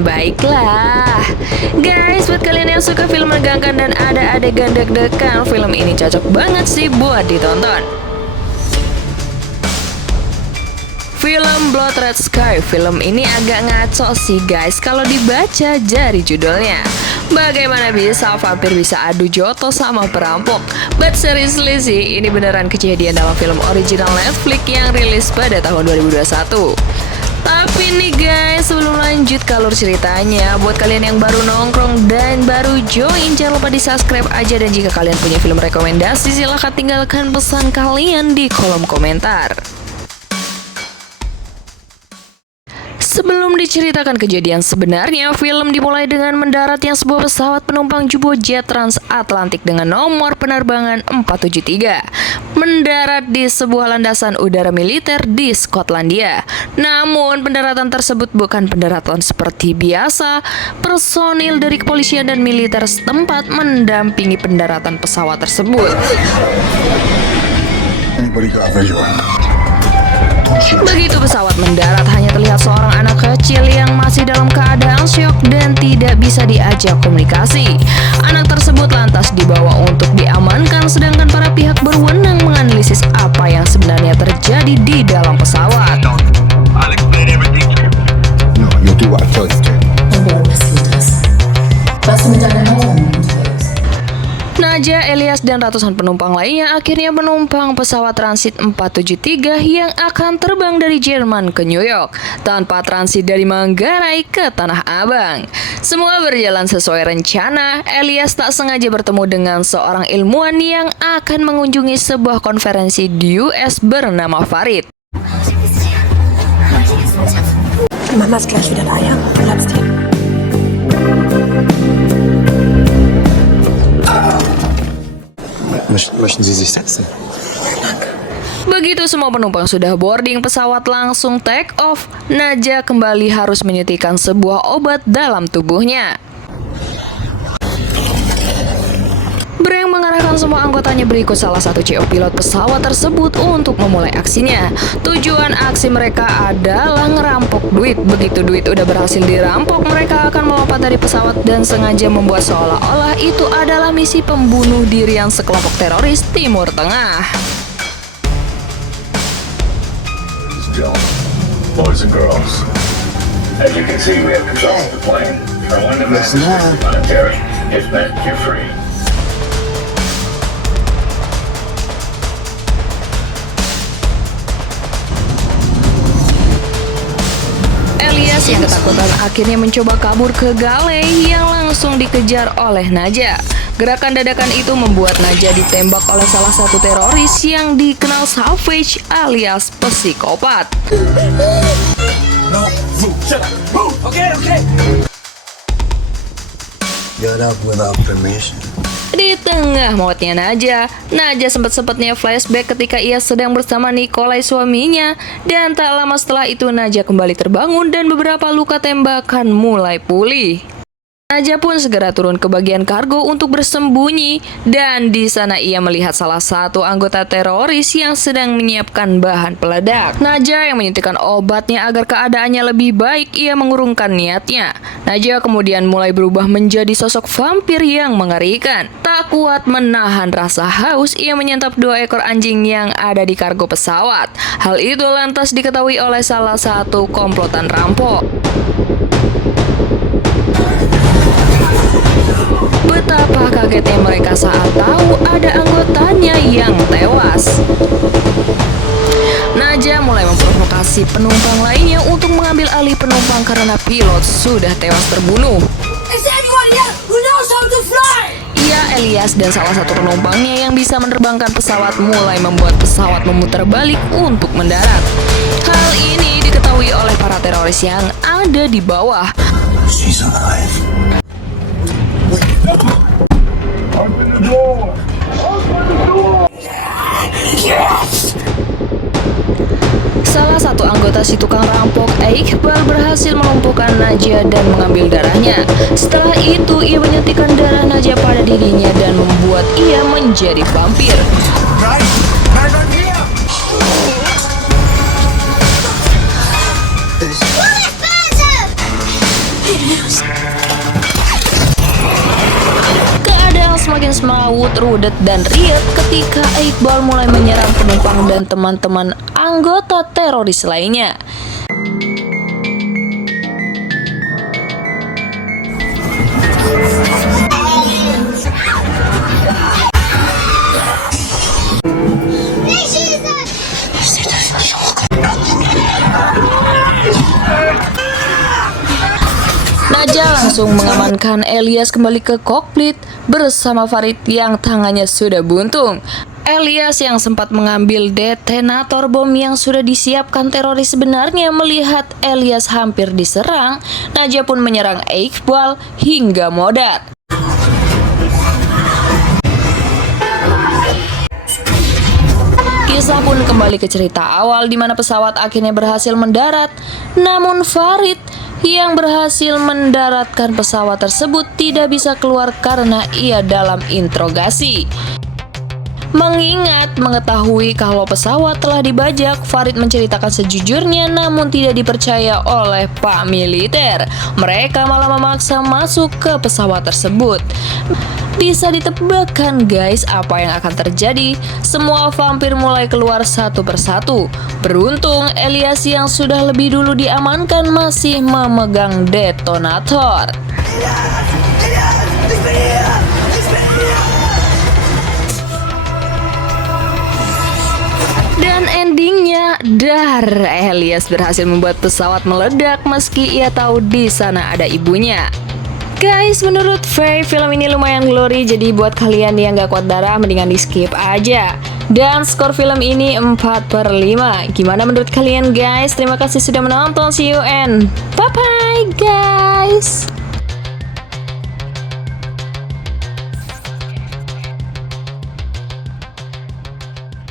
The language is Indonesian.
Baiklah guys, buat kalian yang suka film menegangkan dan ada adegan deg-degan, film ini cocok banget sih buat ditonton. Film Blood Red Sky. Film ini agak ngaco sih guys kalau dibaca dari judulnya. Bagaimana bisa vampir bisa adu joto sama perampok? But seriously sih, ini beneran kejadian dalam film original Netflix yang rilis pada tahun 2021. Tapi nih guys, sebelum lanjut ke alur ceritanya, buat kalian yang baru nongkrong dan baru join, jangan lupa di subscribe aja. Dan jika kalian punya film rekomendasi, silahkan tinggalkan pesan kalian di kolom komentar. Sebelum diceritakan kejadian sebenarnya, film dimulai dengan mendaratnya sebuah pesawat penumpang jumbo jet transatlantik dengan nomor penerbangan 473 mendarat di sebuah landasan udara militer di Skotlandia. Namun pendaratan tersebut bukan pendaratan seperti biasa. Personil dari kepolisian dan militer setempat mendampingi pendaratan pesawat tersebut. Begitu pesawat mendarat, hanya terlihat seorang anak kecil yang masih dalam keadaan syok dan tidak bisa diajak komunikasi. Anak tersebut lantas dibawa untuk diamankan, sedangkan para pihak berwenang menganalisis apa yang sebenarnya terjadi di dalam pesawat. Naja, Elias, dan ratusan penumpang lainnya akhirnya menumpang pesawat transit 473 yang akan terbang dari Jerman ke New York tanpa transit dari Manggarai ke Tanah Abang. Semua berjalan sesuai rencana. Elias tak sengaja bertemu dengan seorang ilmuwan yang akan mengunjungi sebuah konferensi di US bernama Farid. Mama ist gleich wieder da, ja? Bleib stehen. Möchten Sie sich setzen? Begitu semua penumpang sudah boarding, pesawat langsung take off. Naja kembali harus menyuntikkan sebuah obat dalam tubuhnya. Breng mengarahkan semua anggotanya berikut salah satu CO pilot pesawat tersebut untuk memulai aksinya. Tujuan aksi mereka adalah ngerampok duit. Begitu duit udah berhasil dirampok, mereka akan melompat dari pesawat dan sengaja membuat seolah-olah itu adalah misi pembunuh dirian sekelompok teroris Timur Tengah. Boys and girls, as you can see, we have control of the plane. Our window is monetary. It meant you're free. Elias yang ketakutan akhirnya mencoba kabur ke galley yang langsung dikejar oleh Naja. Gerakan dadakan itu membuat Naja ditembak oleh salah satu teroris yang dikenal Savage alias psikopat. No, move, shut up, move. Okay. Got up without permission. Di tengah mautnya Naja sempat-sempatnya flashback ketika ia sedang bersama Nikolai suaminya. Dan tak lama setelah itu Naja kembali terbangun dan beberapa luka tembakan mulai pulih. Naja pun segera turun ke bagian kargo untuk bersembunyi, dan di sana ia melihat salah satu anggota teroris yang sedang menyiapkan bahan peledak. Naja yang menyuntikkan obatnya agar keadaannya lebih baik, ia mengurungkan niatnya. Naja kemudian mulai berubah menjadi sosok vampir yang mengerikan. Tak kuat menahan rasa haus, ia menyantap 2 ekor anjing yang ada di kargo pesawat. Hal itu lantas diketahui oleh salah satu komplotan rampok. Betapa kagetnya mereka saat tahu ada anggotanya yang tewas. Naja mulai memprovokasi penumpang lainnya untuk mengambil alih penumpang karena pilot sudah tewas terbunuh. Ia, Elias, dan salah satu penumpangnya yang bisa menerbangkan pesawat mulai membuat pesawat memutar balik untuk mendarat. Hal ini diketahui oleh para teroris yang ada di bawah. She's alive. Open the door. Open the door. Yes. Salah satu anggota si tukang rampok, Iqbal, berhasil melumpuhkan Naja dan mengambil darahnya. Setelah itu, ia menyuntikkan darah Naja pada dirinya dan membuat ia menjadi vampir. Right here. Keadaan semakin semrawut, rudet, dan riet ketika Iqbal mulai menyerang penumpang dan teman-teman anggota teroris lainnya. Najah langsung mengamankan Elias kembali ke kokpit bersama Farid yang tangannya sudah buntung. Elias yang sempat mengambil detonator bom yang sudah disiapkan teroris sebenarnya melihat Elias hampir diserang, Najah pun menyerang Iqbal hingga modar. Kisah pun kembali ke cerita awal di mana pesawat akhirnya berhasil mendarat, namun Farid yang berhasil mendaratkan pesawat tersebut tidak bisa keluar karena ia dalam interogasi. Mengingat mengetahui kalau pesawat telah dibajak, Farid menceritakan sejujurnya namun tidak dipercaya oleh Pak Militer. Mereka malah memaksa masuk ke pesawat tersebut. Bisa ditebakkan guys apa yang akan terjadi? Semua vampir mulai keluar satu persatu. Beruntung Elias yang sudah lebih dulu diamankan masih memegang detonator. Dan endingnya, Elias berhasil membuat pesawat meledak meski ia tahu di sana ada ibunya. Guys, menurut Faye, film ini lumayan glory, jadi buat kalian yang gak kuat darah, mendingan di skip aja. Dan skor film ini 4/5. Gimana menurut kalian guys? Terima kasih sudah menonton, see you and bye-bye guys!